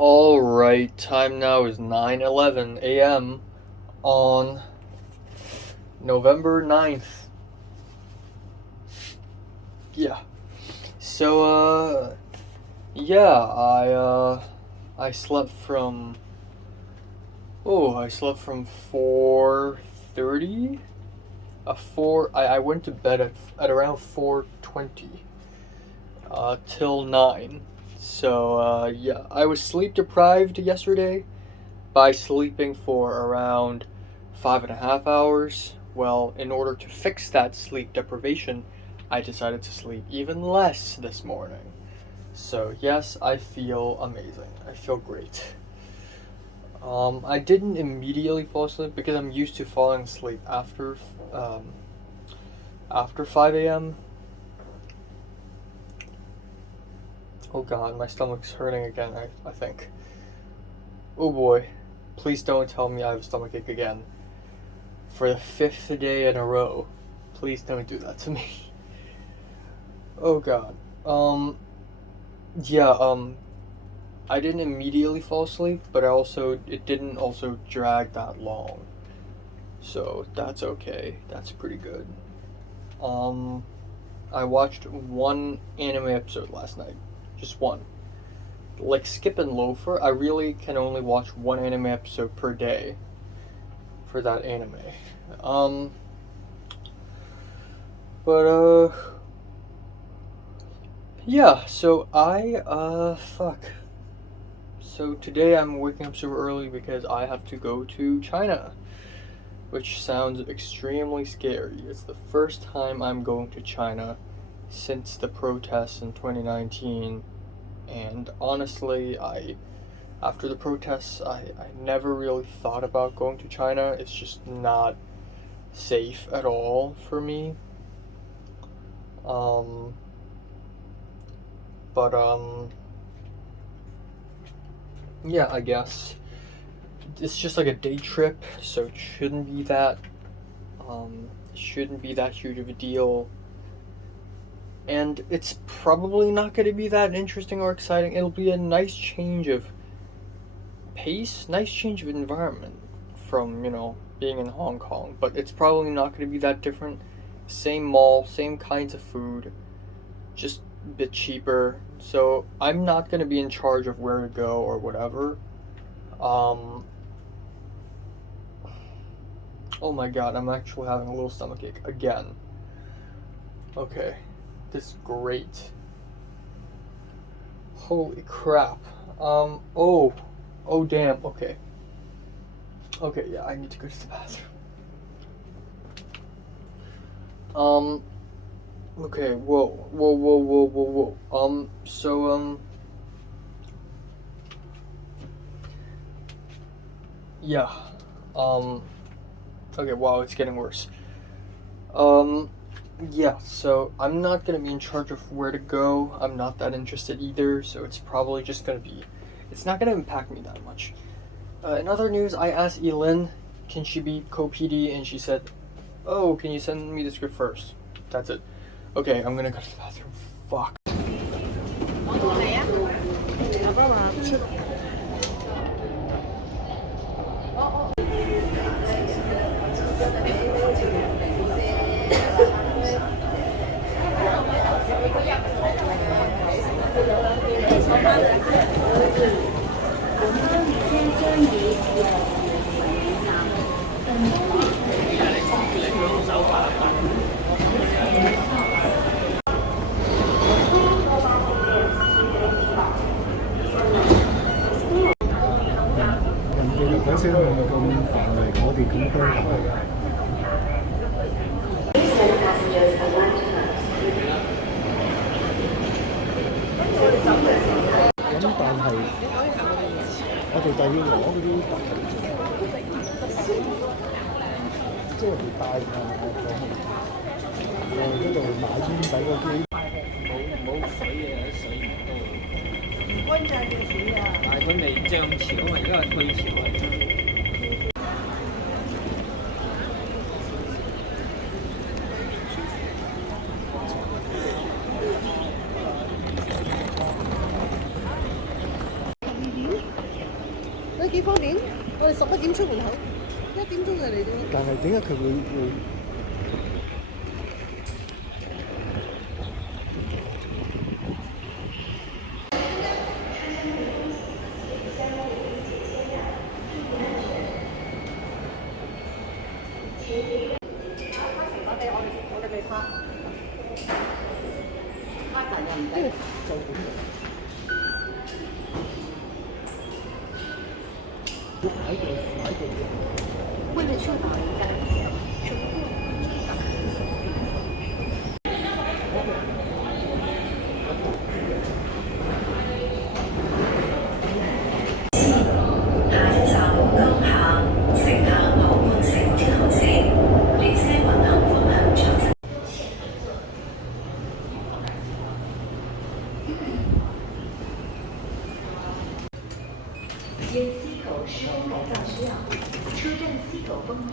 Alright, time now is 9:11 a.m. on November 9th. Yeah. So, I slept from 4:30. I went to bed at around 4:20 till 9. So, I was sleep deprived yesterday by sleeping for around 5.5 hours. Well, in order to fix that sleep deprivation, I decided to sleep even less this morning. So, yes, I feel amazing. I feel great. I didn't immediately fall asleep because I'm used to falling asleep after 5 a.m. Oh god, my stomach's hurting again, I think. Oh boy, please don't tell me I have a stomachache again. For the 5th day in a row. Please don't do that to me. Oh god. I didn't immediately fall asleep, but it didn't also drag that long. So that's okay. That's pretty good. I watched one anime episode last night. Just one. Like Skip and Loafer, I really can only watch one anime episode per day for that anime. So today I'm waking up super early because I have to go to China, which sounds extremely scary. It's the first time I'm going to China since the protests in 2019, and honestly, after the protests, I never really thought about going to China. It's just not safe at all for me. I guess it's just like a day trip, so it shouldn't be that huge of a deal. And it's probably not going to be that interesting or exciting. It'll be a nice change of pace, nice change of environment from, being in Hong Kong. But it's probably not going to be that different. Same mall, same kinds of food, just a bit cheaper. So I'm not going to be in charge of where to go or whatever. Oh my god, I'm actually having a little stomachache again. Okay. This is great. Holy crap. Oh damn, okay. Okay, yeah, I need to go to the bathroom. Okay, whoa. Yeah. Okay, wow, it's getting worse. Yeah, so I'm not gonna be in charge of where to go. I'm not that interested either, so it's probably just it's not gonna impact me that much. In other news, I asked Elin, can she be co-PD, and she said, oh, can you send me the script first? That's it. Okay, I'm gonna go to the bathroom. Fuck. 幾方便？我哋11點出門口，1點鐘就嚟到。但係點解佢會？我哋未拍，拍陣又唔使做本。为了确保人家的安全，下一站高下，乘客可換乘鐵路線，列車運行方向詳情。因西口施工改造需要，车站西口封闭。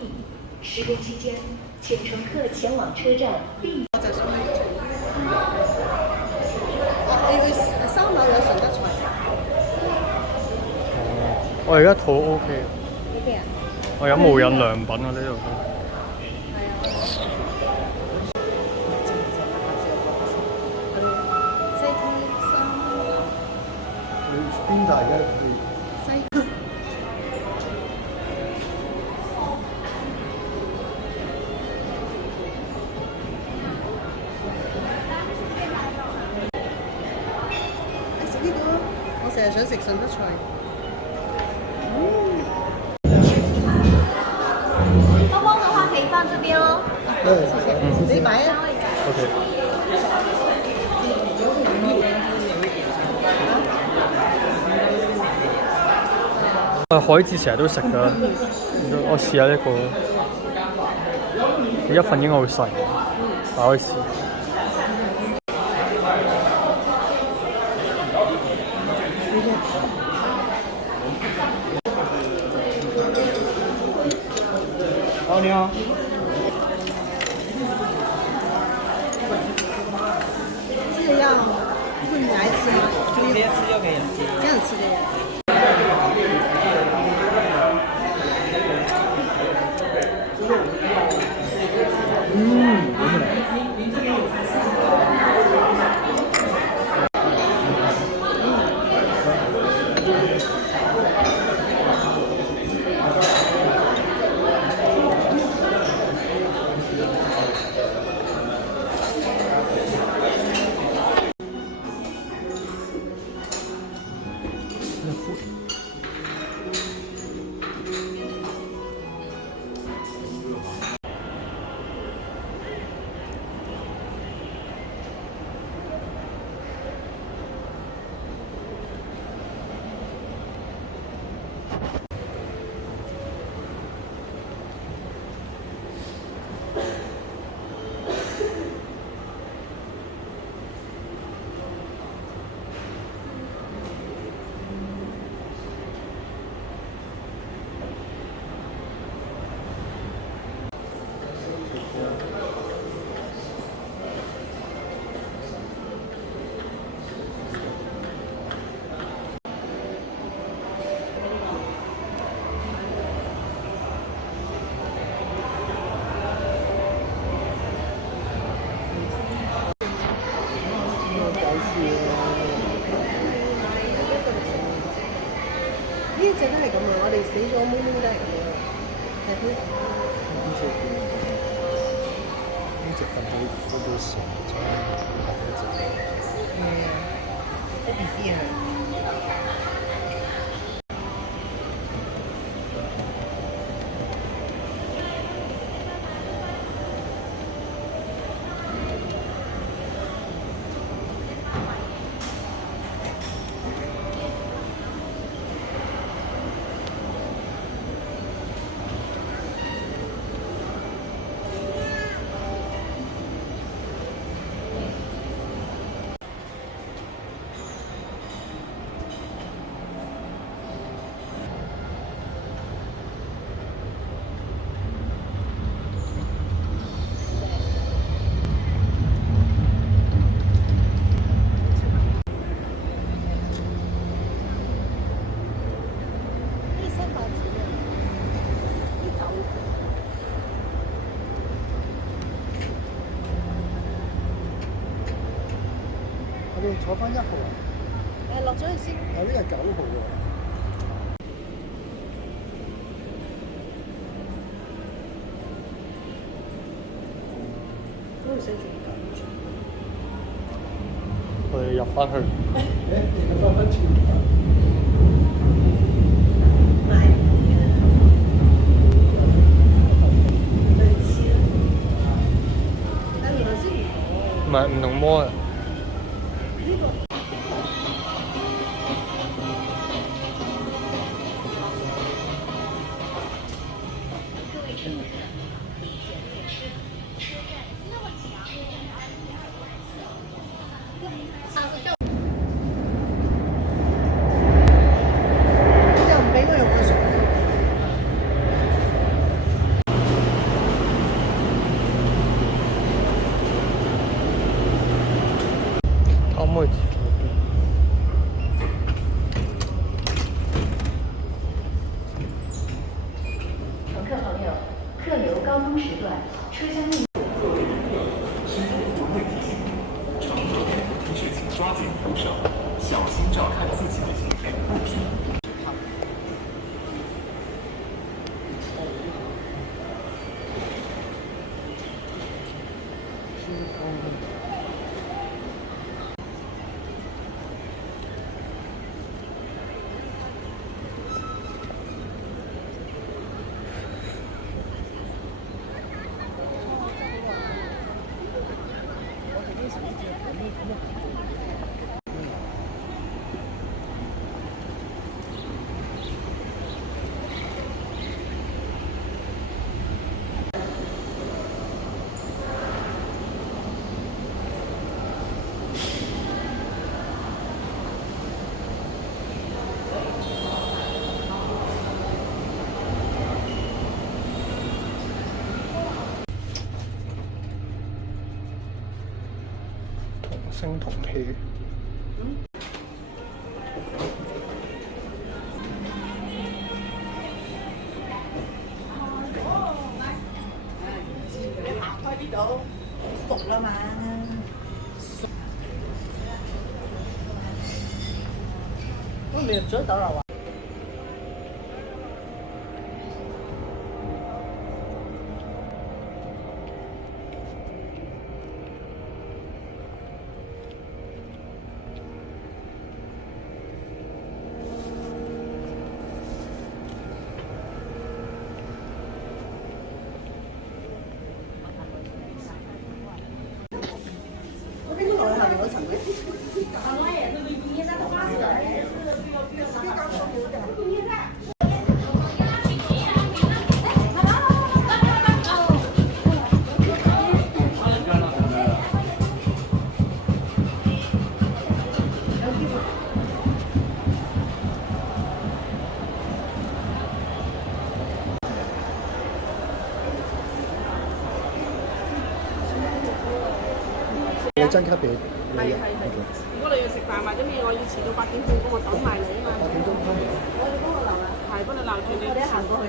施工期间，请乘客前往车站并。我就想去做。你去3樓有順德菜。我而家肚 OK。OK 啊？我飲無印良品啊，呢度都。西天3樓。佢邊大嘅？西。食呢個，我成日想食順德菜。包包的话可以放这边哦。謝謝。你買啊。OK。海蜇成日都食㗎，我試下呢個。一份應該會細，但可以試。哦，你好。这个要混来吃吗？直接吃就可以了。这样吃的呀。呢隻都係咁啊！我哋死咗妹妹都係咁樣，係佢。呢隻瞓到傻咗，一啲啊！坐翻1號啊？落咗去先。我呢係9號喎。都會寫住9。我哋入翻去。你翻返轉。買唔同嘅，類似啦。但原來先唔同喎。唔係唔同摸嘅。呢個。又唔俾我用個水。可唔可以自助啲？乘客朋友，客流高峰时段，车厢内。提示请抓紧扶手，小心照看自己的行李物品。同聲同氣。你行開呢度，熟啦嘛。我未入咗酒樓啊。邊個下面嗰層咧？你張卡俾你。係。如果你要食飯或者咩，我要遲到8點半，咁我等埋你啊嘛。8點鐘開。我哋幫我留啊。係幫你留住你。我哋一行過去。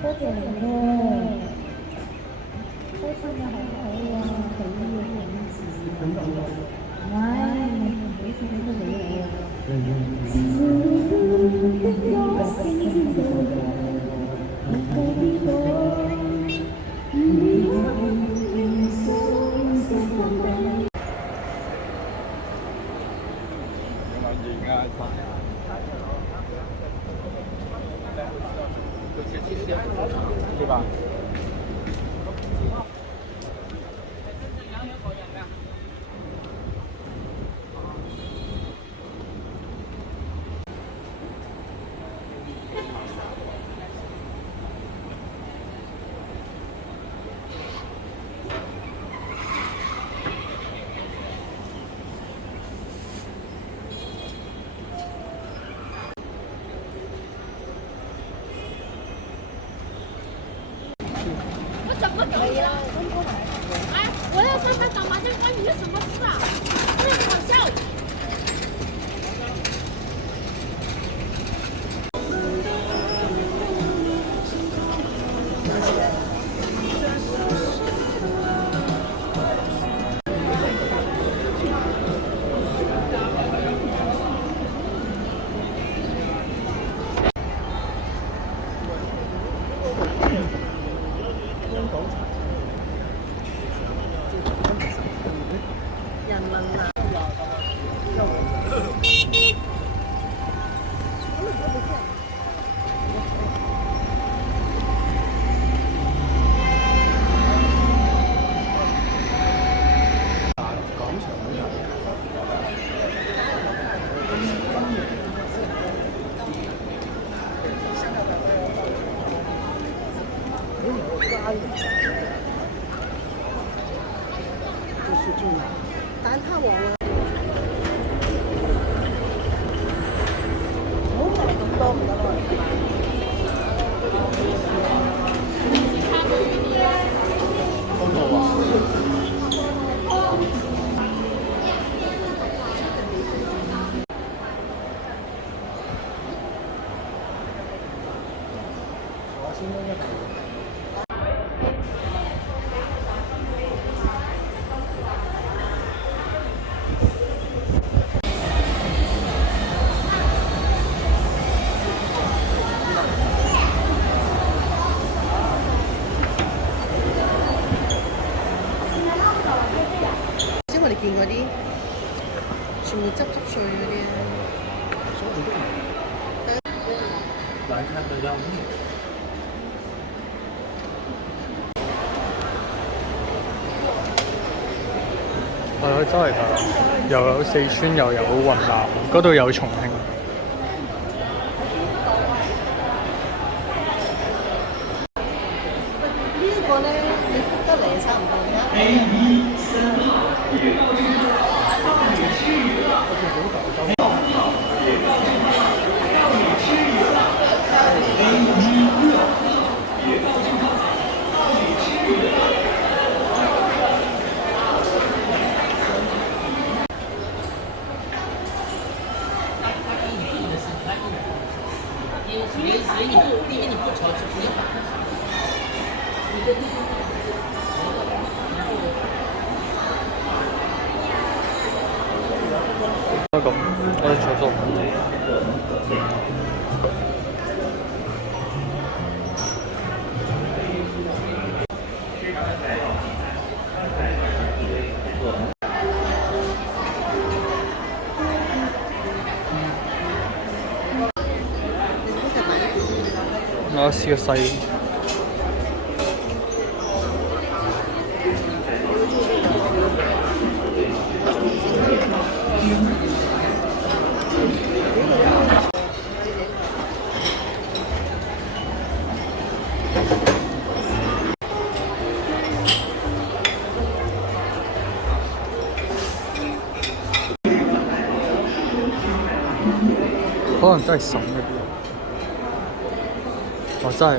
多謝你咯，開心啊，好好啊，好嘢，咁就唉，唔俾錢你都俾我啊。對吧？係啊，咁多埋。说他打麻将关你什么事啊？这好笑。蛋挞王啊！先我哋見嗰啲，全部汁碎嗰啲啊！难看的要命。我去周圍睇，又有四川，又有雲南，嗰度有重慶。呢一個咧，你覆得嚟差唔多嘅。咁，我哋坐坐。我試個細。可能真係省嗰啲，我真係。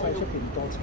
細出邊多車。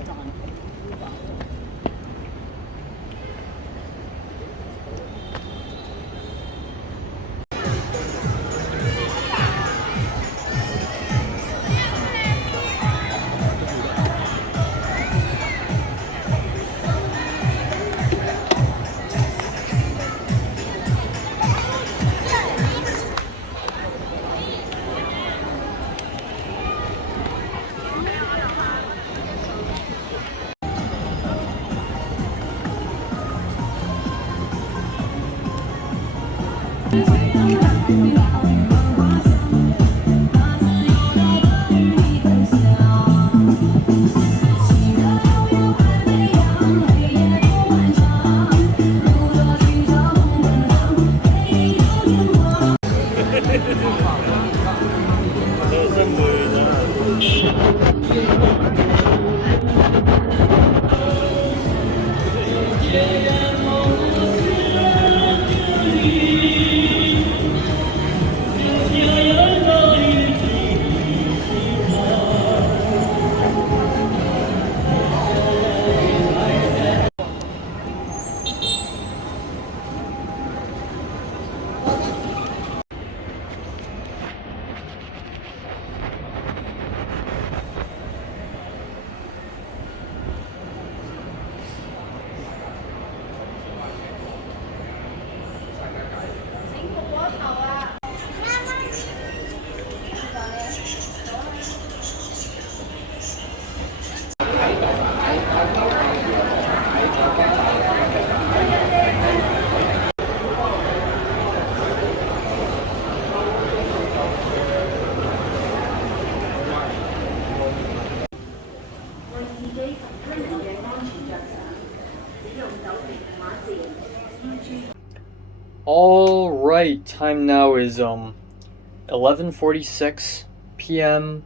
All right, time now is 11:46 p.m.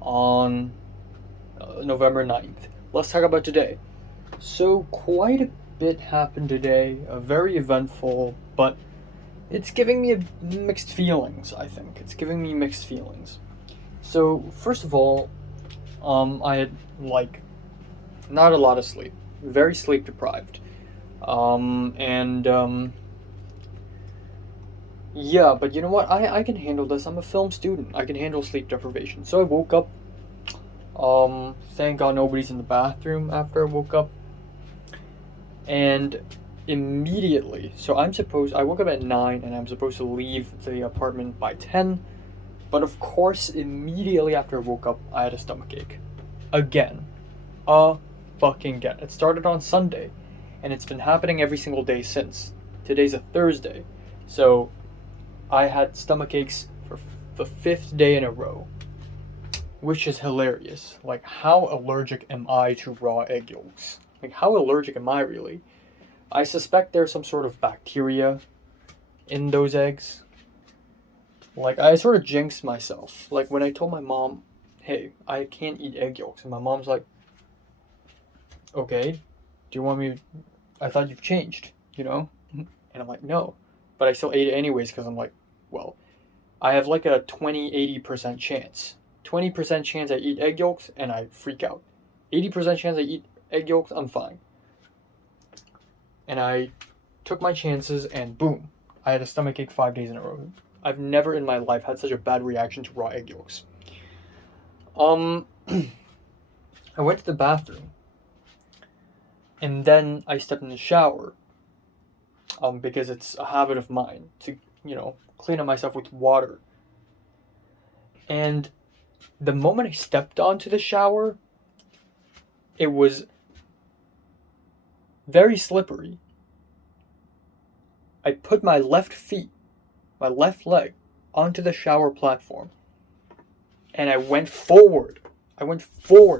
on November 9th. Let's talk about today. So quite a bit happened today, very eventful, but it's giving me mixed feelings, I think. It's giving me mixed feelings. So first of all, I had not a lot of sleep, very sleep deprived. Yeah, but you know what? I can handle this. I'm a film student. I can handle sleep deprivation. So I woke up. Thank God nobody's in the bathroom after I woke up. And immediately, so I woke up at 9 and I'm supposed to leave the apartment by 10. But of course, immediately after I woke up, I had a stomach ache. Again. Fucking again. It started on Sunday. And it's been happening every single day since. Today's a Thursday. So I had stomach aches for the 5th day in a row, which is hilarious. Like, how allergic am I to raw egg yolks? Like, how allergic am I really? I suspect there's some sort of bacteria in those eggs. Like, I sort of jinxed myself. Like, when I told my mom, hey, I can't eat egg yolks, and my mom's like, okay, do you want me? I thought you've changed, you know? And I'm like, no. But I still ate it anyways because I'm like, well, I have like a 20-80% chance. 20% chance I eat egg yolks and I freak out. 80% chance I eat egg yolks, I'm fine. And I took my chances and boom, I had a stomach ache 5 days in a row. I've never in my life had such a bad reaction to raw egg yolks. I went to the bathroom. And then I stepped in the shower. Because it's a habit of mine to, clean up myself with water. And the moment I stepped onto the shower, it was very slippery. I put my left leg, onto the shower platform. And I went forward.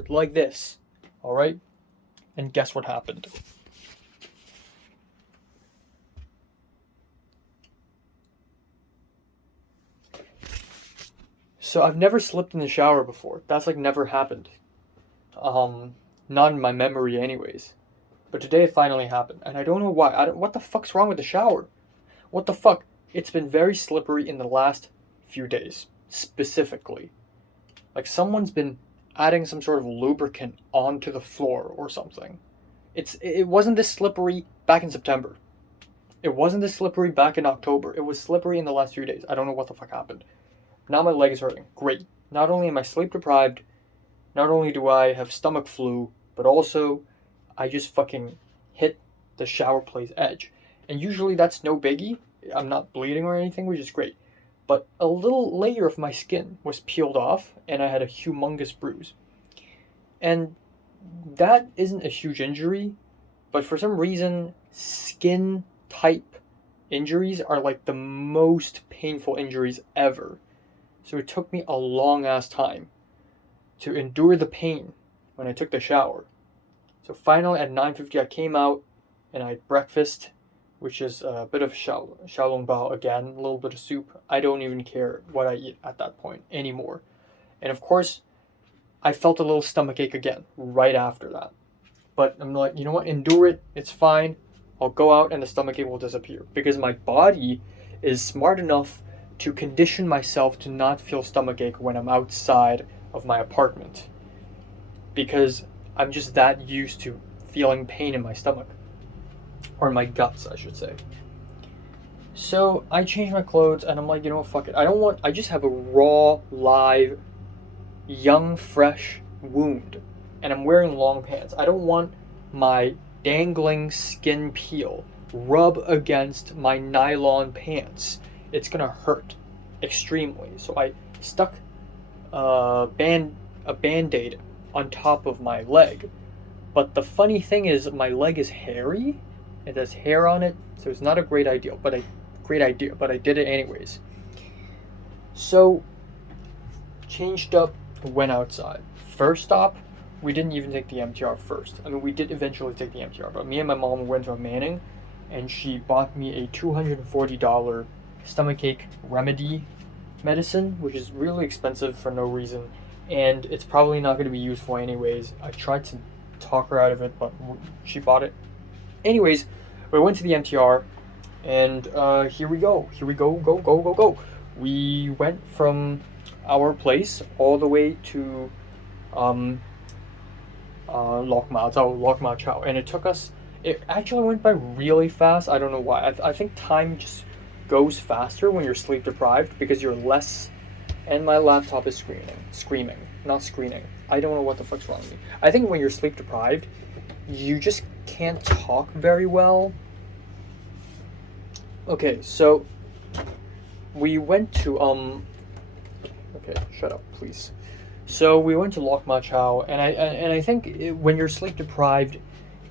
Like this. Alright? And guess what happened? So I've never slipped in the shower before. That's never happened. Not in my memory anyways. But today it finally happened. And I don't know why. What the fuck's wrong with the shower? What the fuck? It's been very slippery in the last few days. Specifically. Like someone's been adding some sort of lubricant onto the floor or something. It wasn't this slippery back in September. It wasn't this slippery back in October. It was slippery in the last few days. I don't know what the fuck happened. Now my leg is hurting. Great. Not only am I sleep deprived, not only do I have stomach flu, but also I just fucking hit the shower place edge. And usually that's no biggie. I'm not bleeding or anything, which is great. But a little layer of my skin was peeled off and I had a humongous bruise. And that isn't a huge injury, but for some reason, skin type injuries are like the most painful injuries ever. So it took me a long ass time to endure the pain when I took the shower. So finally at 9:50 I came out and I had breakfast, which is a bit of xiaolongbao again, a little bit of soup. I don't even care what I eat at that point anymore. And of course, I felt a little stomach ache again right after that. But I'm like, you know what, endure it, it's fine. I'll go out and the stomach ache will disappear. Because my body is smart enough to condition myself to not feel stomach ache when I'm outside of my apartment. Because I'm just that used to feeling pain in my stomach. Or in my guts, I should say. So I changed my clothes and I'm like, you know what, fuck it. I just have a raw, live, young, fresh wound. And I'm wearing long pants. I don't want my dangling skin peel rub against my nylon pants. It's gonna hurt extremely. So I stuck a band-aid on top of my leg. But the funny thing is my leg is hairy. It has hair on it, so it's not a great idea, but I did it anyways. So changed up, went outside. First stop, we didn't even take the MTR first. I mean, we did eventually take the MTR, but me and my mom went to a Manning, and she bought me a $240 stomachache remedy medicine, which is really expensive for no reason, and it's probably not going to be useful anyways. I tried to talk her out of it, but she bought it. Anyways, we went to the MTR, and here we go. Go. We went from our place all the way to Lok Ma Chau, and it actually went by really fast. I don't know why. I think time just goes faster when you're sleep deprived because you're less. And my laptop is screaming, not screening. I don't know what the fuck's wrong with me. I think when you're sleep deprived, you just can't talk very well. Okay, so we went to okay, shut up, please. So we went to Lok Ma Chau, and I think when you're sleep deprived,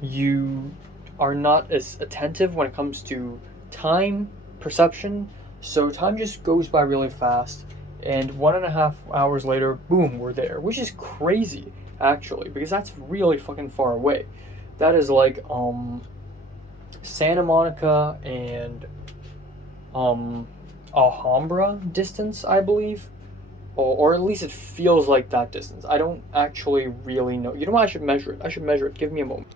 you are not as attentive when it comes to time perception. So time just goes by really fast, and 1.5 hours later, boom, we're there, which is crazy actually, because that's really fucking far away. That is like Santa Monica and Alhambra distance, I believe. Or at least it feels like that distance. I don't actually really know. You know what? I should measure it. Give me a moment.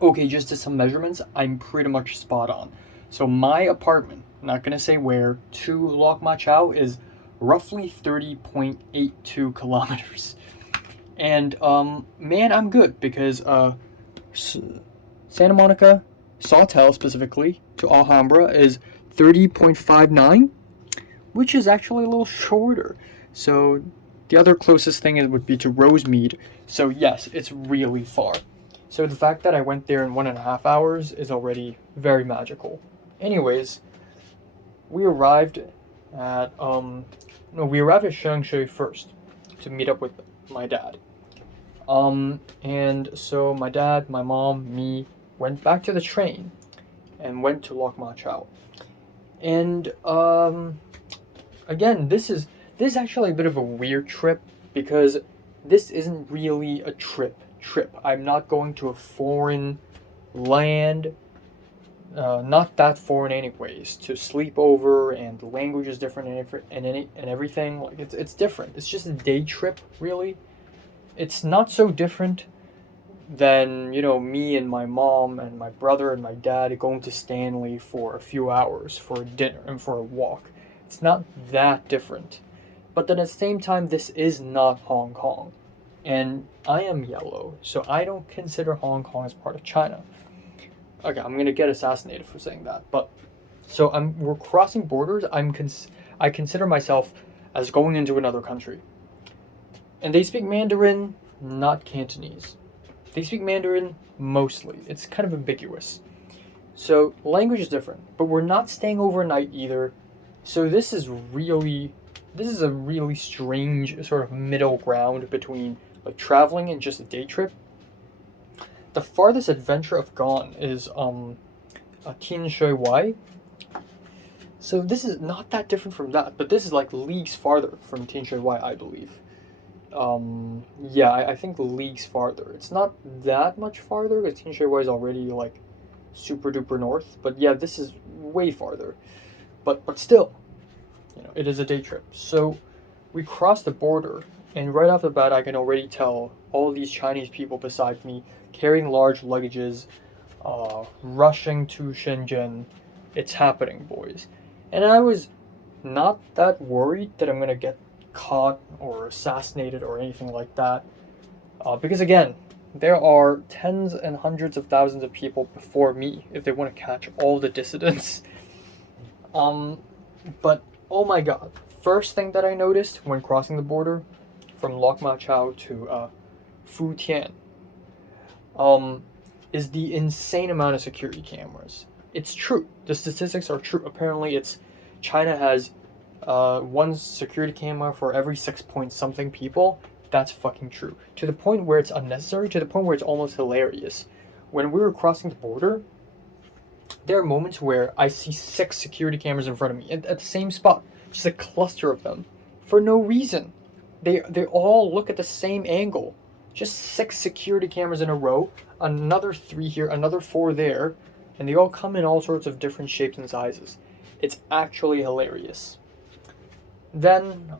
Okay, just to some measurements, I'm pretty much spot on. So my apartment, not gonna say where, to Lok Ma Chau is roughly 30.82 kilometers. And man, I'm good because Santa Monica, Sawtell specifically, to Alhambra is 30.59, which is actually a little shorter. So the other closest thing would be to Rosemead. So yes, it's really far. So the fact that I went there in 1.5 hours is already very magical. Anyways, we arrived at Shengshui first to meet up with my dad. And so my dad, my mom, me went back to the train and went to Lok Ma Chau. And again, this is actually a bit of a weird trip because this isn't really a trip. I'm not going to a foreign land, not that foreign anyways, to sleep over, and the language is different and everything. Like it's different. It's just a day trip, really. It's not so different than, you know, me and my mom and my brother and my dad going to Stanley for a few hours for dinner and for a walk. It's not that different. But then at the same time, this is not Hong Kong. And I am yellow, so I don't consider Hong Kong as part of China. Okay, I'm gonna get assassinated for saying that. But so we're crossing borders. I consider myself as going into another country. And they speak Mandarin, not Cantonese. They speak Mandarin mostly. It's kind of ambiguous. So language is different, but we're not staying overnight either. So this is a really strange sort of middle ground between like traveling and just a day trip. The farthest adventure I've gone is Tin Shui Wai. So this is not that different from that, but this is like leagues farther from Tin Shui Wai, I believe. I think leagues farther. It's not that much farther because Tin Shui Wai is already like super duper north. But yeah, this is way farther. But still, you know, it is a day trip. So we crossed the border, and right off the bat, I can already tell all these Chinese people beside me carrying large luggages, rushing to Shenzhen. It's happening, boys. And I was not that worried that I'm gonna get caught or assassinated or anything like that, because again, there are tens and hundreds of thousands of people before me if they want to catch all the dissidents. But oh my god, first thing that I noticed when crossing the border from Lok Ma Chau to Futian is the insane amount of security cameras. It's true, the statistics are true. Apparently China has one security camera for every 6 point something people. That's fucking true. To the point where it's unnecessary, to the point where it's almost hilarious. When we were crossing the border, there are moments where I see 6 security cameras in front of me at the same spot. Just a cluster of them. For no reason. They all look at the same angle. Just 6 security cameras in a row. Another 3 here, another 4 there. and they all come in all sorts of different shapes and sizes. It's actually hilarious. Then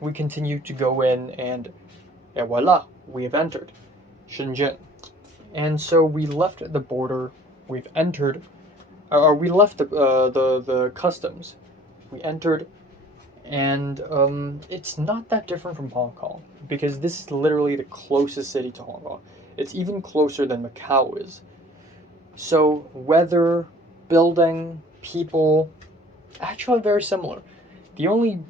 we continue to go in, and voila, we have entered Shenzhen. And so we left the border, we've entered, or we left the customs. We entered, and it's not that different from Hong Kong, because this is literally the closest city to Hong Kong. It's even closer than Macau is. So weather, building, people, actually very similar. The only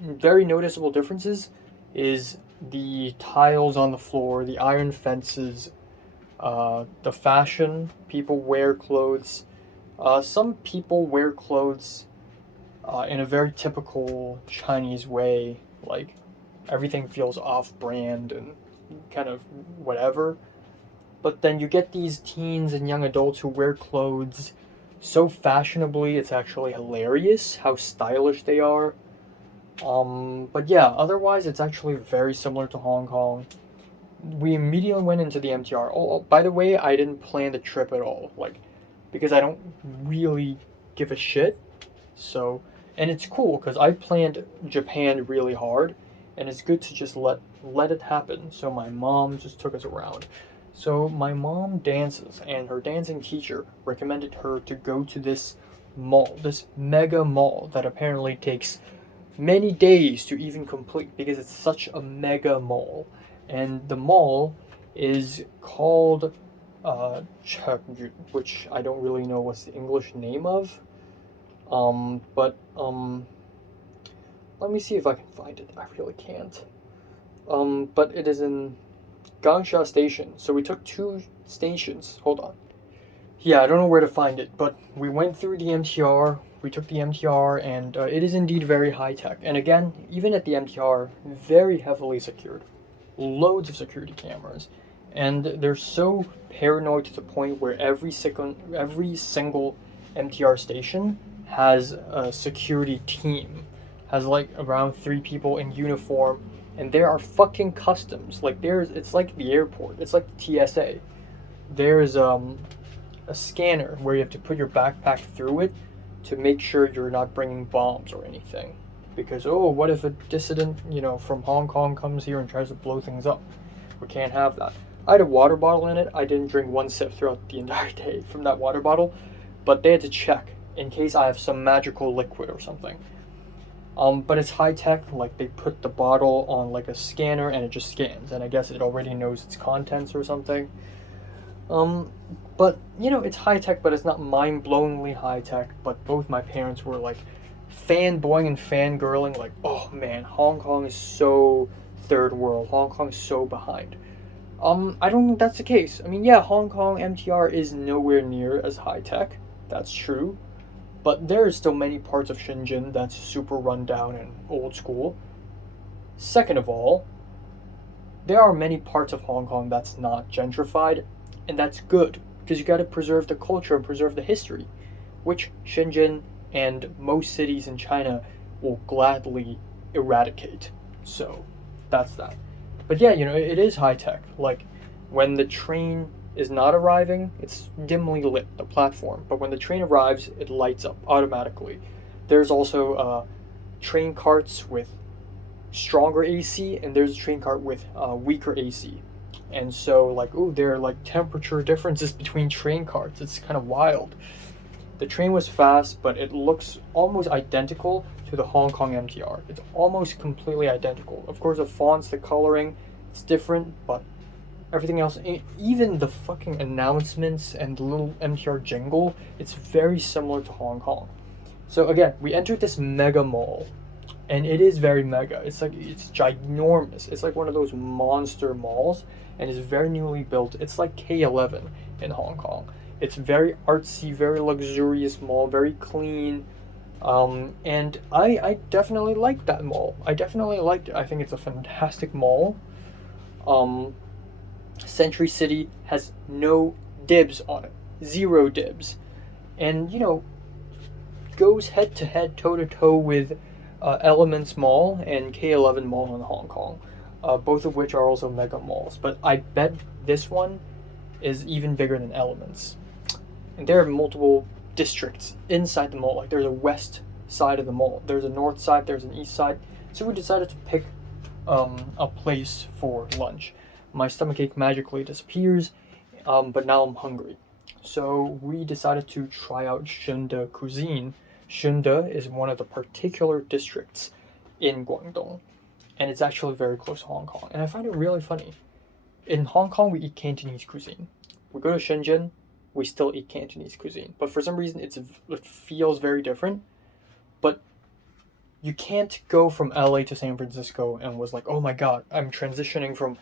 very noticeable differences is the tiles on the floor, the iron fences, the fashion. People wear clothes. Some people wear clothes in a very typical Chinese way, like everything feels off-brand and kind of whatever. But then you get these teens and young adults who wear clothes so fashionably, it's actually hilarious how stylish they are. But yeah, otherwise it's actually very similar to Hong Kong. We immediately went into the MTR. Oh, by the way, I didn't plan the trip at all, like, because I don't really give a shit. So, and it's cool because I planned Japan really hard, and it's good to just let it happen. So my mom just took us around. So my mom dances, and her dancing teacher recommended her to go to this mall, this mega mall that apparently takes many days to even complete because it's such a mega mall. And the mall is called Chengdu, which I don't really know what's the English name of. But let me see if I can find it. I really can't. But it is in Gangsha Station. So we took 2 stations. Hold on. Yeah, I don't know where to find it, but we went through the MTR. We took the MTR, and it is indeed very high tech. And again, even at the MTR, very heavily secured. Loads of security cameras. And they're so paranoid to the point where every single MTR station has a security team. Has like around 3 people in uniform. And there are fucking customs. Like it's like the airport. It's like the TSA. There's a scanner where you have to put your backpack through it to make sure you're not bringing bombs or anything. Because, what if a dissident, from Hong Kong comes here and tries to blow things up? We can't have that. I had a water bottle in it. I didn't drink 1 sip throughout the entire day from that water bottle, but they had to check in case I have some magical liquid or something. But it's high tech, like they put the bottle on like a scanner and it just scans, and I guess it already knows its contents or something. But, it's high-tech, but it's not mind-blowingly high-tech. But both my parents were, like, fanboying and fangirling, like, oh, man, Hong Kong is so third world. Hong Kong is so behind. I don't think that's the case. I mean, yeah, Hong Kong MTR is nowhere near as high-tech. That's true. But there are still many parts of Shenzhen that's super run-down and old school. Second of all, there are many parts of Hong Kong that's not gentrified. And that's good, because you got to preserve the culture and preserve the history, which Shenzhen and most cities in China will gladly eradicate. So that's that. But yeah, it is high tech. Like when the train is not arriving, it's dimly lit, the platform. But when the train arrives, it lights up automatically. There's also train carts with stronger AC, and there's a train cart with weaker AC. And so, there are, temperature differences between train carts. It's kind of wild. The train was fast, but it looks almost identical to the Hong Kong MTR. It's almost completely identical. Of course, the fonts, the coloring, it's different, but everything else, even the fucking announcements and the little MTR jingle, it's very similar to Hong Kong. So again, we entered this mega mall. And it is very mega. It's ginormous. It's like one of those monster malls, and it's very newly built. It's like K11 in Hong Kong. It's very artsy, very luxurious mall, very clean. And I definitely liked that mall. I definitely liked it. I think it's a fantastic mall. Century City has no dibs on it. 0 dibs. And, goes head to head, toe to toe with Elements Mall and K11 Mall in Hong Kong, both of which are also mega malls. But I bet this one is even bigger than Elements. and there are multiple districts inside the mall. Like there's a west side of the mall, there's a north side, there's an east side. So we decided to pick a place for lunch. My stomachache magically disappears, but now I'm hungry. So we decided to try out Shunde cuisine. Shunde is one of the particular districts in Guangdong, and it's actually very close to Hong Kong. And I find it really funny. In Hong Kong, we eat Cantonese cuisine. We go to Shenzhen, we still eat Cantonese cuisine. But for some reason, it feels very different. But you can't go from LA to San Francisco and was like, oh my god, I'm transitioning from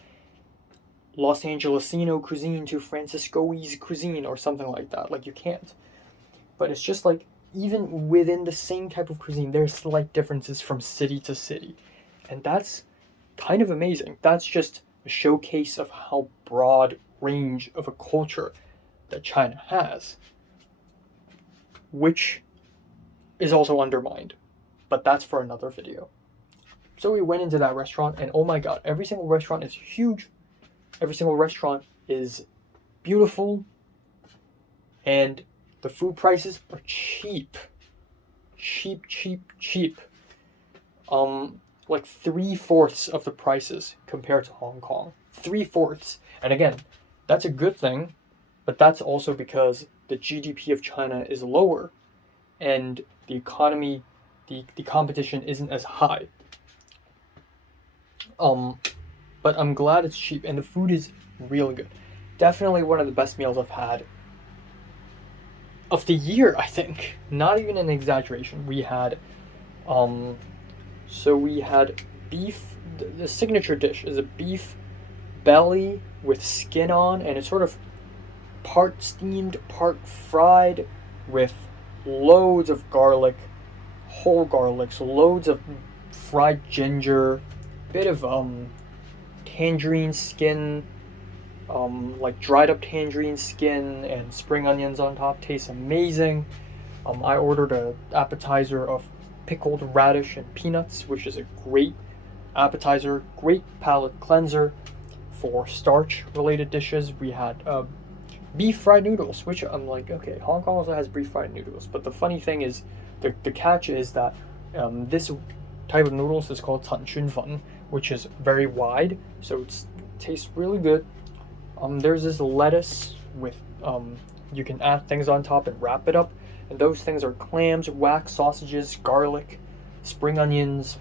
Los Angelesino cuisine to Franciscoese cuisine or something like that. Like, you can't. But it's just like, even within the same type of cuisine, there's slight differences from city to city. And that's kind of amazing. That's just a showcase of how broad range of a culture that China has, which is also undermined. But that's for another video. So we went into that restaurant, and oh my god, every single restaurant is huge. Every single restaurant is beautiful, and the food prices are cheap. Cheap. Like 3/4 of the prices compared to Hong Kong. 3/4. And again, that's a good thing, but that's also because the GDP of China is lower, and the economy, the competition isn't as high. But I'm glad it's cheap, and the food is really good. Definitely one of the best meals I've had of the year, I think. Not even an exaggeration. We had, we had beef. The signature dish is a beef belly with skin on, and it's sort of part steamed, part fried, with loads of garlic, whole garlics, loads of fried ginger, bit of tangerine skin, like dried up tangerine skin and spring onions on top. Tastes amazing. I ordered an appetizer of pickled radish and peanuts, which is a great appetizer, great palate cleanser for starch related dishes. We had beef fried noodles, which I'm like, okay, Hong Kong also has beef fried noodles, but the funny thing is, the catch is that this type of noodles is called 坦春粉, which is very wide, so it tastes really good. There's this lettuce with, you can add things on top and wrap it up, and those things are clams, wax sausages, garlic, spring onions.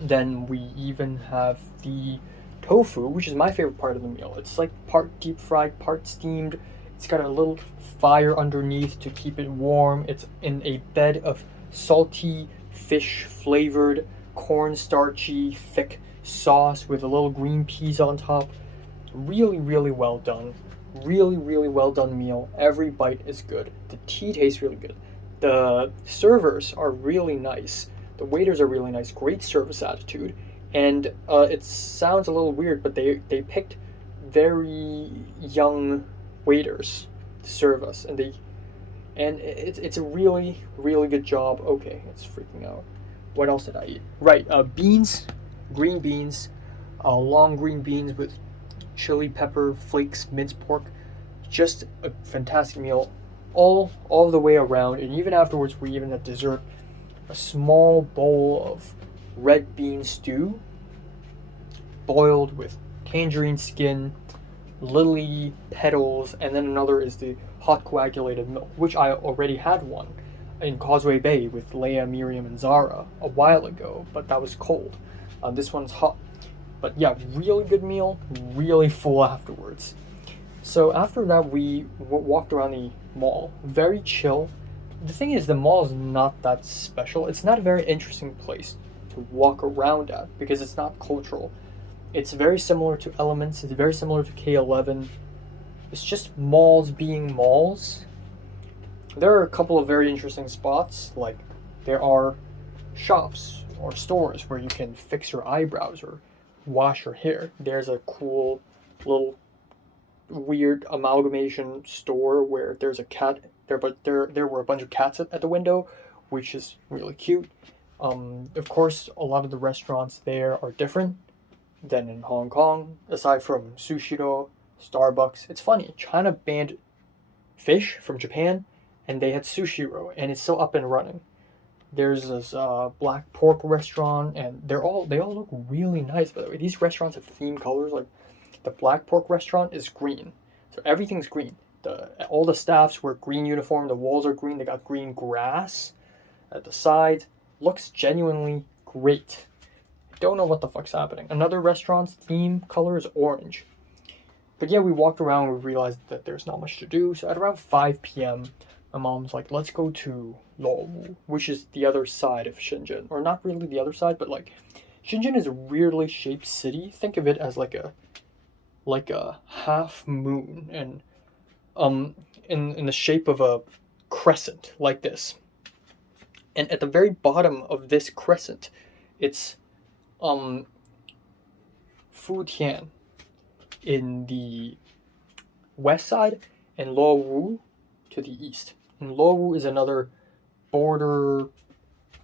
Then we even have the tofu, which is my favorite part of the meal. It's like part deep fried, part steamed. It's got a little fire underneath to keep it warm. It's in a bed of salty fish flavored cornstarchy thick sauce with a little green peas on top. Really well done. Really well done meal. Every bite is good. The tea tastes really good. The servers are really nice. The waiters are really nice. Great service attitude. And it sounds a little weird, but they picked very young waiters to serve us, and it's a really good job. Okay, it's freaking out. What else did I eat? Right, beans, green beans, long green beans with chili pepper flakes, minced pork. Just a fantastic meal, all the way around. And even afterwards, we even had dessert, a small bowl of red bean stew, boiled with tangerine skin, lily petals, and then another is the hot coagulated milk, which I already had one in Causeway Bay with Leia, Miriam, and Zara a while ago, but that was cold. This one's hot. But yeah, really good meal, really full afterwards. So after that, we walked around the mall, very chill. The thing is, the mall is not that special. It's not a very interesting place to walk around at because it's not cultural. It's very similar to Elements. It's very similar to K11. It's just malls being malls. There are a couple of very interesting spots, like there are shops or stores where you can fix your eyebrows or wash your hair. There's a cool little weird amalgamation store where there's a cat there, but there were a bunch of cats at the window, which is really cute. Of course, a lot of the restaurants there are different than in Hong Kong, aside from Sushiro, Starbucks. It's funny, China banned fish from Japan, and they had Sushiro, and it's still up and running. There's this black pork restaurant, and they all look really nice. By the way, these restaurants have theme colors. Like the black pork restaurant is green, so everything's green. All the staffs wear green uniform. The walls are green. They got green grass at the sides. Looks genuinely great. Don't know what the fuck's happening. Another restaurant's theme color is orange. But yeah, we walked around and we realized that there's not much to do. So at around 5 p.m., my mom's like, let's go to Luowu, which is the other side of Shenzhen. Or not really the other side, but like Shenzhen is a weirdly shaped city. Think of it as like a half moon, and in the shape of a crescent like this. And at the very bottom of this crescent, it's Futian in the west side and Luowu to the east. And Luowu is another border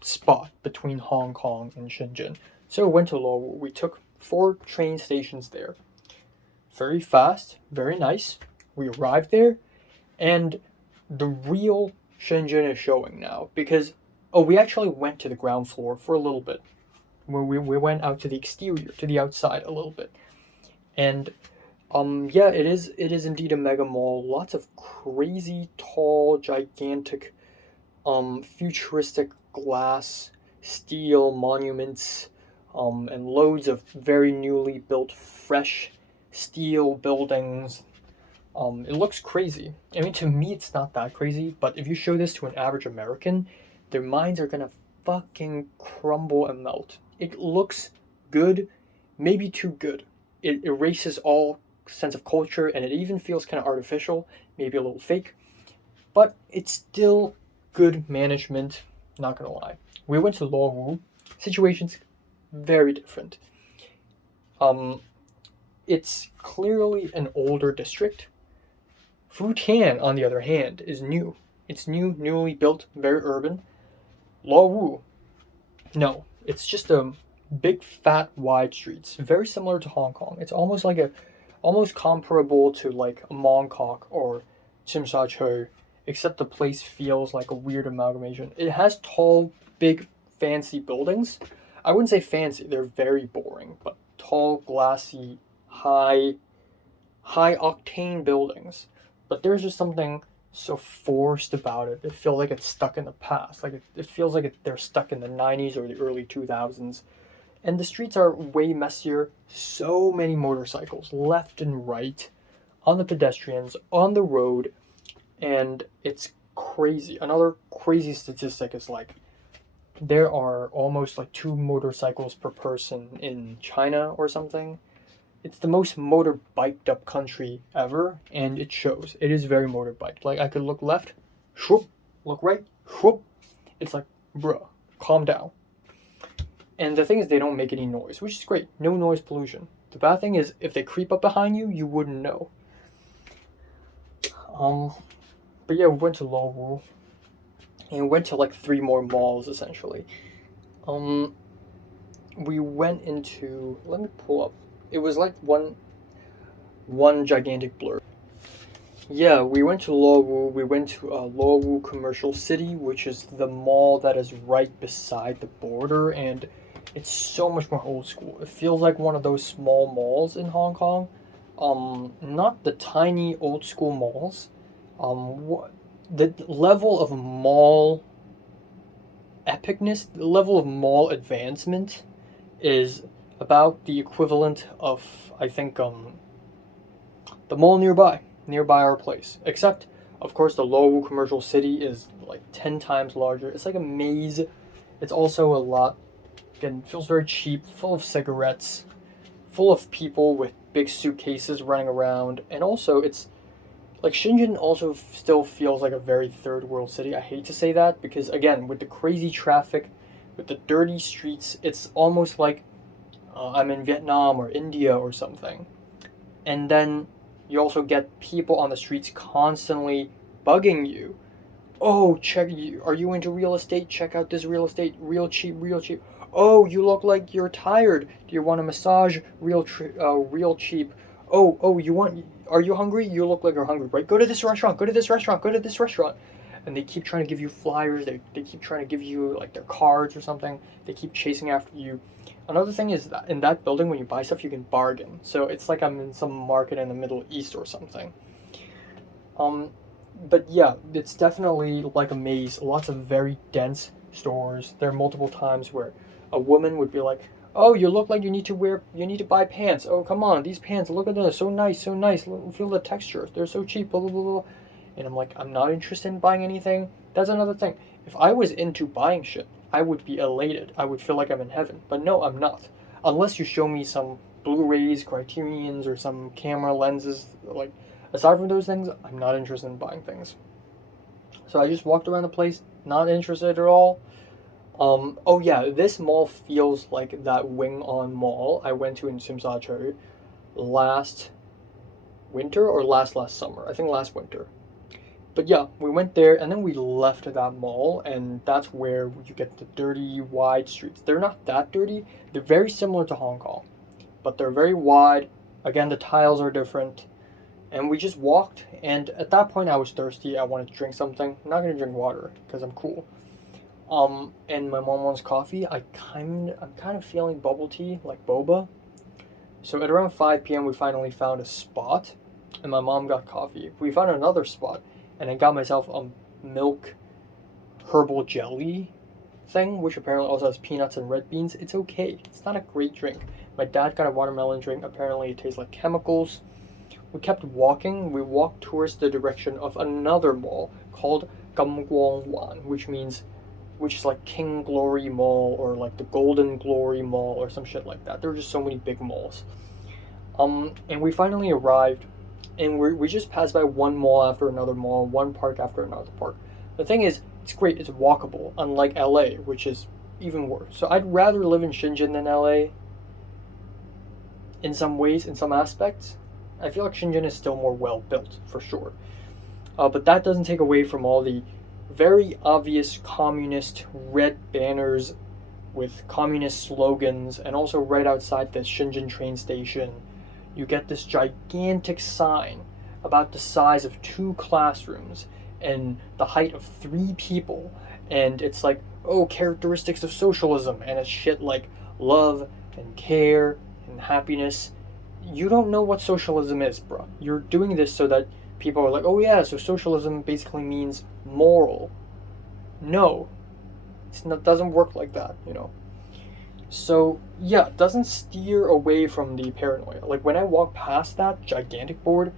spot between Hong Kong and Shenzhen. So we went to Luowu. We took 4 train stations there. Very fast, very nice. We arrived there, and the real Shenzhen is showing now because we actually went to the ground floor for a little bit. Where we went out to the exterior, to the outside a little bit. And yeah, it is indeed a mega mall. Lots of crazy tall, gigantic, futuristic glass, steel monuments, and loads of very newly built, fresh steel buildings. It looks crazy. I mean, to me, it's not that crazy, but if you show this to an average American, their minds are gonna fucking crumble and melt. It looks good, maybe too good. It erases all sense of culture, and it even feels kind of artificial, maybe a little fake, but it's still good management, not gonna lie. We went to Luowu. Situation's very different. It's clearly an older district. Futian, on the other hand, is new. It's new, newly built, very urban. Luowu, no, it's just a big, fat, wide streets, very similar to Hong Kong. It's almost comparable to like Mongkok or Tsim Sha Tsui, except the place feels like a weird amalgamation. It has tall, big, fancy buildings. I wouldn't say fancy; they're very boring, but tall, glassy, high octane buildings. But there's just something so forced about it. It feels like it's stuck in the past. Like it feels like they're stuck in the 90s or the early 2000s. And the streets are way messier. So many motorcycles left and right on the pedestrians, on the road. And it's crazy. Another crazy statistic is like there are almost like 2 motorcycles per person in China or something. It's the most motorbiked up country ever, and it shows. It is very motorbiked. Like I could look left, whoop, look right, whoop. It's like, bruh, calm down. And the thing is, they don't make any noise, which is great. No noise pollution. The bad thing is, if they creep up behind you, you wouldn't know. But yeah, we went to Luowu, and we went to like 3 more malls essentially. We went into. Let me pull up. It was like one gigantic blur. Yeah, we went to Luowu. We went to Luowu Commercial City, which is the mall that is right beside the border, and it's so much more old school. It feels like one of those small malls in Hong Kong. Not the tiny old school malls. The level of mall epicness, the level of mall advancement is about the equivalent of, I think, the mall nearby our place. Except, of course, the Luowu Commercial City is like 10 times larger. It's like a maze. It's also a lot, again, feels very cheap, full of cigarettes, full of people with big suitcases running around. And also, it's like Shenzhen also still feels like a very third world city. I hate to say that because, again, with the crazy traffic, with the dirty streets, it's almost like I'm in Vietnam or India or something. And then you also get people on the streets constantly bugging you. Oh, are you into real estate? Check out this real estate, real cheap, real cheap. Oh, you look like you're tired. Do you want a massage? Real cheap. oh, are you hungry? You look like you're hungry, right? Go to this restaurant, go to this restaurant, go to this restaurant. And they keep trying to give you flyers, they keep trying to give you like their cards or something. They keep chasing after you. Another thing is that in that building, when you buy stuff, you can bargain. So it's like I'm in some market in the Middle East or something. But yeah, it's definitely like a maze. Lots of very dense stores. There are multiple times where a woman would be like, "Oh, you look like you need to buy pants. Oh, come on, these pants, look at them, so nice, so nice. Feel the texture. They're so cheap, blah, blah, blah, blah." And I'm like, I'm not interested in buying anything. That's another thing. If I was into buying shit, I would be elated. I would feel like I'm in heaven. But no, I'm not. Unless you show me some Blu-rays, Criterions, or some camera lenses. Like, aside from those things, I'm not interested in buying things. So I just walked around the place, not interested at all. Oh yeah, this mall feels like that Wing On Mall I went to in Simsachuri last winter or last summer. I think last winter. But yeah, we went there and then we left that mall, and that's where you get the dirty, wide streets. They're not that dirty. They're very similar to Hong Kong, but they're very wide. Again, the tiles are different. And we just walked, and at that point I was thirsty. I wanted to drink something. I'm not gonna drink water because I'm cool. And my mom wants coffee. I'm kind of feeling bubble tea, like boba. So at around 5 p.m. we finally found a spot, and my mom got coffee. We found another spot, and I got myself a milk herbal jelly thing, which apparently also has peanuts and red beans. It's okay. It's not a great drink. My dad got a watermelon drink. Apparently it tastes like chemicals. We kept walking. We walked towards the direction of another mall called Gamguangwan, which is like King Glory Mall or like the Golden Glory Mall or some shit like that. There were just so many big malls. And we finally arrived, and we just passed by one mall after another mall, one park after another park. The thing is, it's great. It's walkable, unlike LA, which is even worse. So I'd rather live in Shenzhen than LA. In some ways, in some aspects. I feel like Shenzhen is still more well built, for sure. But that doesn't take away from all the very obvious communist red banners with communist slogans, and also right outside the Shenzhen train station, you get this gigantic sign about the size of 2 classrooms and the height of 3 people, and it's like, oh, characteristics of socialism, and it's shit like love and care and happiness. You don't know what socialism is, bro. You're doing this so that people are like, oh yeah, so socialism basically means moral. No, doesn't work like that, you know. So yeah, it doesn't steer away from the paranoia. Like when I walk past that gigantic board,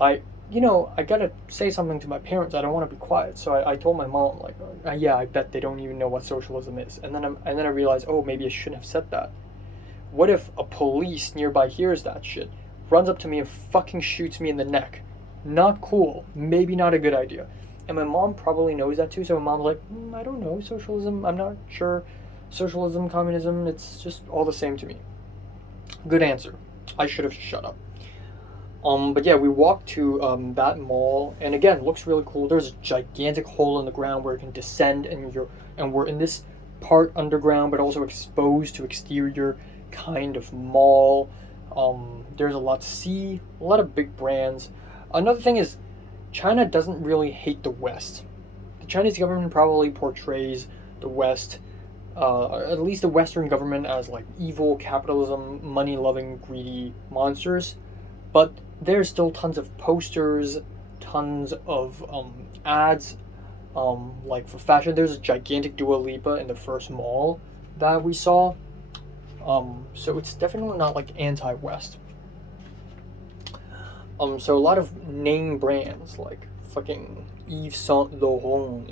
I gotta say something to my parents. I don't want to be quiet. So I told my mom, like, yeah, I bet they don't even know what socialism is. And then I realized, oh, maybe I shouldn't have said that. What if a police nearby hears that shit, runs up to me and fucking shoots me in the neck? Not cool. Maybe not a good idea. And my mom probably knows that too, so my mom's like, I don't know, socialism, I'm not sure. Socialism, communism, it's just all the same to me. Good answer. I should have shut up. But yeah, we walked to that mall, and again, looks really cool. There's a gigantic hole in the ground where you can descend, and we're in this part underground, but also exposed to exterior kind of mall. There's a lot to see, a lot of big brands. Another thing is, China doesn't really hate the West. The Chinese government probably portrays the West, at least the Western government, as like evil capitalism, money-loving, greedy monsters. But there's still tons of posters, tons of ads, like for fashion. There's a gigantic Dua Lipa in the first mall that we saw. So it's definitely not like anti-West. So a lot of name brands like fucking Yves Saint Laurent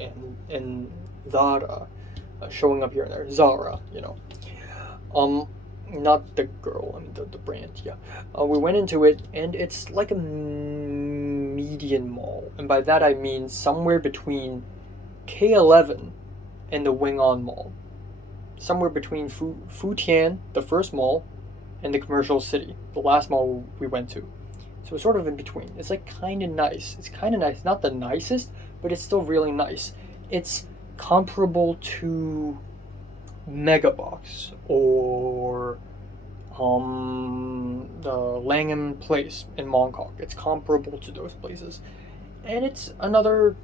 and Zara showing up here and there. Zara, you know. Not the girl, I mean the brand, yeah. We went into it, and it's like a median mall. And by that I mean somewhere between K11 and the Wing On Mall. Somewhere between Futian, the first mall, and the Commercial City, the last mall we went to. So it's sort of in between. It's like kind of nice. It's kind of nice. Not the nicest, but it's still really nice. It's comparable to Megabox or the Langham Place in Mongkok. It's comparable to those places, and it's another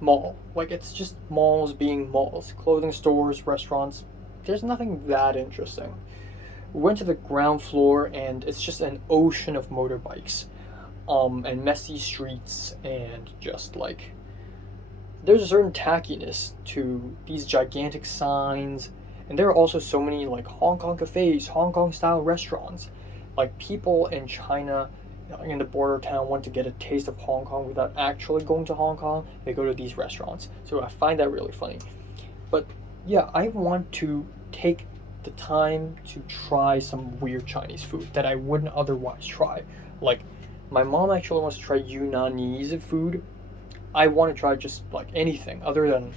mall. Like, it's just malls being malls, clothing stores, restaurants. There's nothing that interesting. We went to the ground floor, and it's just an ocean of motorbikes, and messy streets, and just like there's a certain tackiness to these gigantic signs, and there are also so many like Hong Kong cafes, Hong Kong style restaurants. Like, people in China, in the border town, want to get a taste of Hong Kong without actually going to Hong Kong. They go to these restaurants. So I find that really funny. But yeah, I want to take the time to try some weird Chinese food that I wouldn't otherwise try. Like, my mom actually wants to try Yunnanese food. I want to try just like anything other than,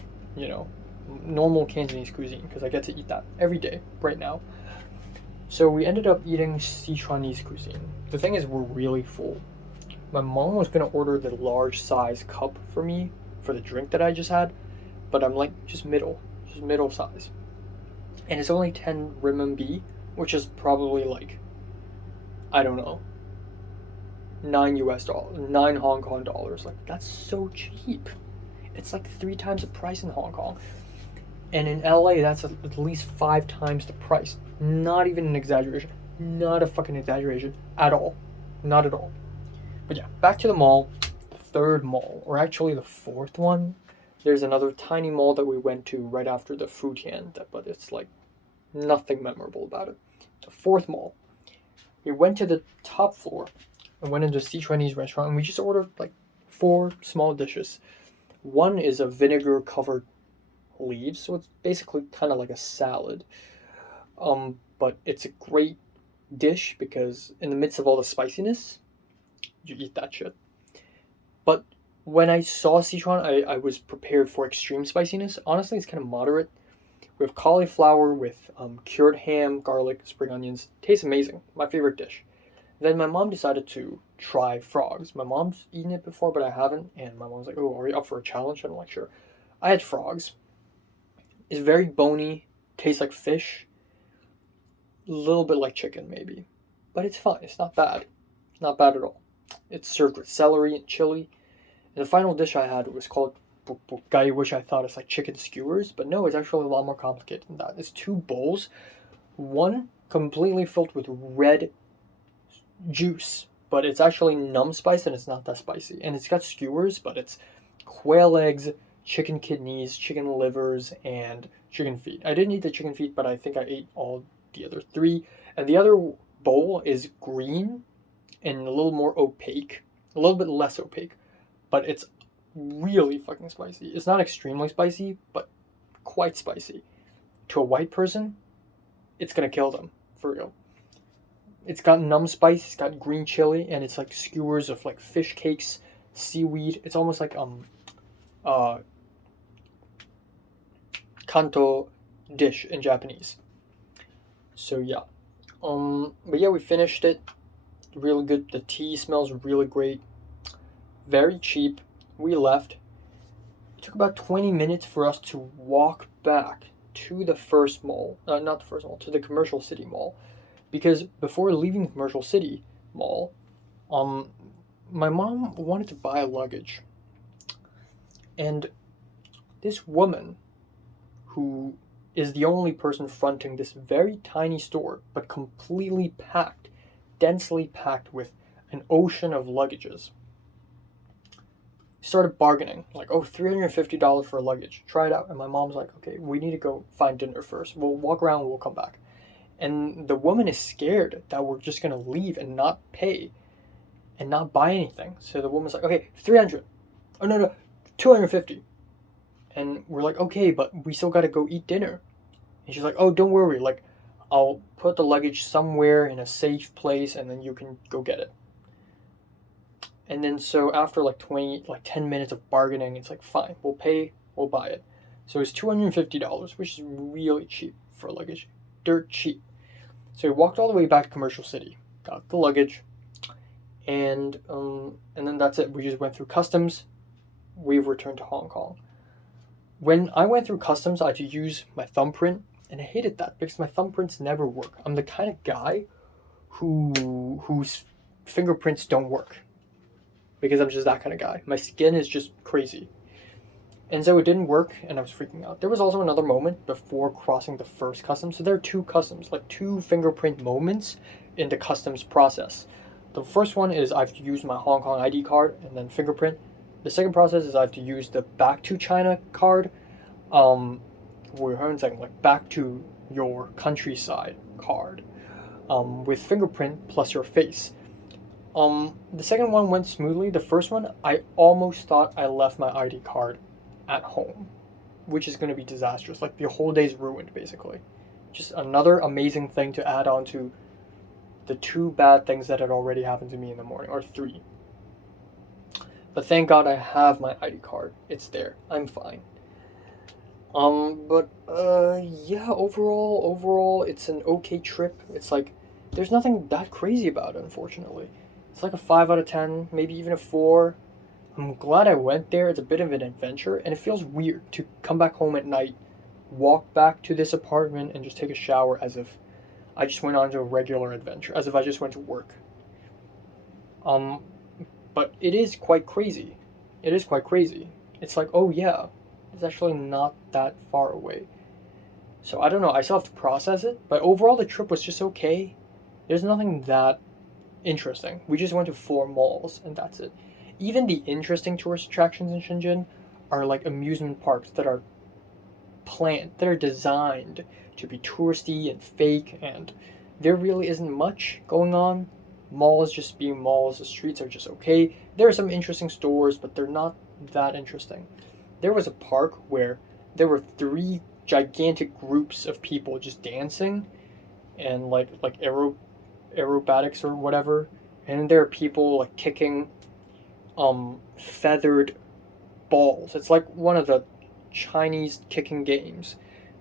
normal Cantonese cuisine, because I get to eat that every day right now. So we ended up eating Sichuanese cuisine. The thing is, we're really full. My mom was going to order the large size cup for me for the drink that I just had, but I'm like, just middle size. And it's only 10 renminbi, which is probably like, I don't know, $9 Hong Kong dollars. Like, that's so cheap. It's like 3 times the price in Hong Kong. And in LA, that's at least 5 times the price. Not even an exaggeration. Not a fucking exaggeration at all. Not at all. But yeah, back to the mall. The third mall, or actually the fourth one. There's another tiny mall that we went to right after the Futian, but it's like nothing memorable about it. The fourth mall. We went to the top floor and went into a Sichuanese restaurant, and we just ordered like 4 small dishes. One is a vinegar covered leaves, so it's basically kind of like a salad. But it's a great dish because in the midst of all the spiciness, you eat that shit. But when I saw Sichuan, I was prepared for extreme spiciness. Honestly, it's kind of moderate. We have cauliflower with cured ham, garlic, spring onions. Tastes amazing. My favorite dish. Then my mom decided to try frogs. My mom's eaten it before, but I haven't. And my mom's like, "Oh, are you up for a challenge?" And I'm like, "Sure." I had frogs. It's very bony. Tastes like fish. A little bit like chicken, maybe. But it's fine. It's not bad. Not bad at all. It's served with celery and chili. And the final dish I had was called gai, which I thought is like chicken skewers. But no, it's actually a lot more complicated than that. It's 2 bowls. One completely filled with red juice, but it's actually numb spice and it's not that spicy. And it's got skewers, but it's quail eggs, chicken kidneys, chicken livers, and chicken feet. I didn't eat the chicken feet, but I think I ate all the other 3. And the other bowl is green and a little more opaque, a little bit less opaque, but it's really fucking spicy. It's not extremely spicy, but quite spicy. To a white person, it's gonna kill them, for real. It's got numb spice, it's got green chili, and it's like skewers of like fish cakes, seaweed. It's almost like kanto dish in Japanese. So yeah. But yeah, we finished it. Really good. The tea smells really great. Very cheap. We left. It took about 20 minutes for us to walk back to the first mall. Not the first mall, to the Commercial City Mall. Because before leaving the Commercial City Mall, my mom wanted to buy luggage. And this woman, who is the only person fronting this very tiny store, but completely packed, densely packed with an ocean of luggages, started bargaining, like, "Oh, $350 for luggage, try it out." And my mom's like, "Okay, we need to go find dinner first. We'll walk around and we'll come back." And the woman is scared that we're just going to leave and not pay and not buy anything. So the woman's like, "Okay, 300. Oh, no, 250. And we're like, "Okay, but we still got to go eat dinner." And she's like, "Oh, don't worry. Like, I'll put the luggage somewhere in a safe place and then you can go get it." And then so after like 10 minutes of bargaining, it's like, "Fine, we'll pay, we'll buy it." So it's $250, which is really cheap for luggage. Dirt cheap. So we walked all the way back to Commercial City, got the luggage, and then that's it. We just went through customs. We've returned to Hong Kong. When I went through customs, I had to use my thumbprint and I hated that because my thumbprints never work. I'm the kind of guy whose fingerprints don't work because I'm just that kind of guy. My skin is just crazy. And so it didn't work, and I was freaking out. There was also another moment before crossing the first customs. So there are two customs, like two fingerprint moments in the customs process. The first one is I have to use my Hong Kong ID card and then fingerprint. The second process is I have to use the back to China card. We're saying like back to your countryside card, with fingerprint plus your face. The second one went smoothly. The first one, I almost thought I left my ID card at home, which is going to be disastrous. Like the whole day's ruined, basically. Just another amazing thing to add on to the two bad things that had already happened to me in the morning, or three. But thank God I have my ID card. It's there. I'm fine. Yeah, overall, it's an okay trip. It's like, there's nothing that crazy about it, unfortunately. It's like a 5 out of 10, maybe even a 4. I'm glad I went there. It's a bit of an adventure, and it feels weird to come back home at night, walk back to this apartment, and just take a shower as if I just went on to a regular adventure, as if I just went to work. But it is quite crazy. It is quite crazy. It's like, oh yeah, it's actually not that far away. So I don't know, I still have to process it, but overall the trip was just okay. There's nothing that interesting. We just went to 4 malls, and that's it. Even the interesting tourist attractions in Shenzhen are like amusement parks that are planned, that are designed to be touristy and fake, and there really isn't much going on. Malls just being malls, the streets are just okay. There are some interesting stores, but they're not that interesting. There was a park where there were 3 gigantic groups of people just dancing and like aerobatics or whatever, and there are people like kicking feathered balls. It's like one of the Chinese kicking games.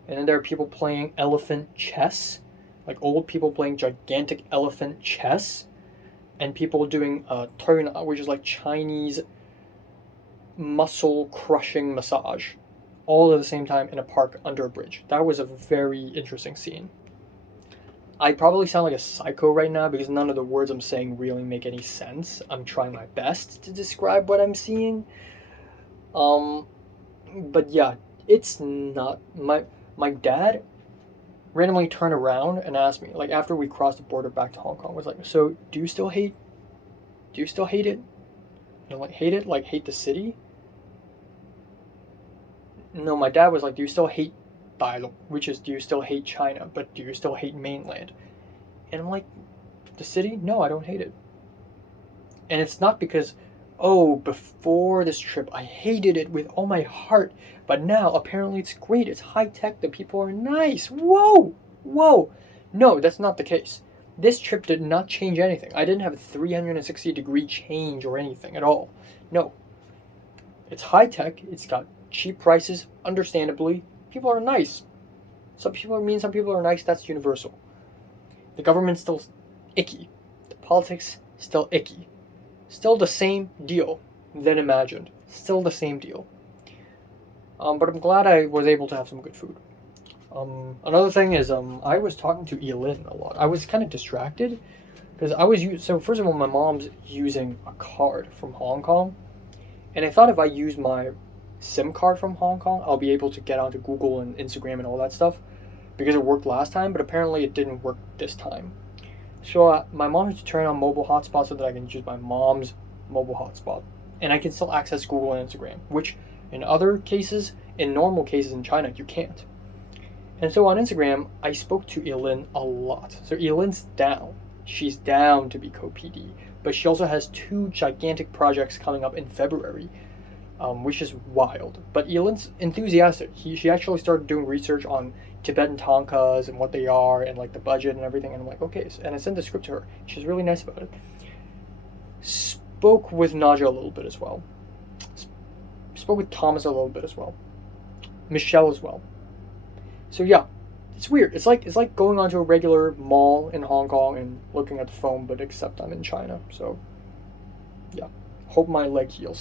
And then there are people playing elephant chess, like old people playing gigantic elephant chess, and people doing Toyona, which is like Chinese muscle crushing massage, all at the same time in a park under a bridge. That was a very interesting scene. I probably sound like a psycho right now because none of the words I'm saying really make any sense. I'm trying my best to describe what I'm seeing. But yeah, it's not... My dad randomly turned around and asked me, like after we crossed the border back to Hong Kong, was like, so do you still hate it? Like hate it? Like hate the city? No, my dad was like, do you still hate Dailong, which is, do you still hate China, but do you still hate mainland? And I'm like, the city? No, I don't hate it. And it's not because, oh, before this trip, I hated it with all my heart, but now apparently it's great, it's high-tech, the people are nice, whoa! No, that's not the case. This trip did not change anything. I didn't have a 360-degree change or anything at all. No. It's high-tech, it's got cheap prices, understandably. People are nice. Some people are mean, some people are nice, that's universal. The government's still icky. The politics, still icky. Still the same deal than imagined. Still the same deal. But I'm glad I was able to have some good food. Another thing is, I was talking to Elin a lot. I was kind of distracted because so first of all, my mom's using a card from Hong Kong, and I thought if I use my SIM card from Hong Kong, I'll be able to get onto Google and Instagram and all that stuff because it worked last time, but apparently it didn't work this time. So my mom has to turn on mobile hotspot so that I can use my mom's mobile hotspot, and I can still access Google and Instagram, which in other cases, in normal cases in China, you can't. And so on Instagram, I spoke to Elin a lot. So Elin's down. She's down to be co-PD, but she also has 2 gigantic projects coming up in February, which is wild. But Elin's enthusiastic. She actually started doing research on Tibetan tankas and what they are and like the budget and everything. And I'm like, okay. And I sent the script to her. She's really nice about it. Spoke with Naja a little bit as well. Spoke with Thomas a little bit as well. Michelle as well. So yeah, it's weird. It's like going onto a regular mall in Hong Kong and looking at the phone, but except I'm in China. So yeah, hope my leg heals.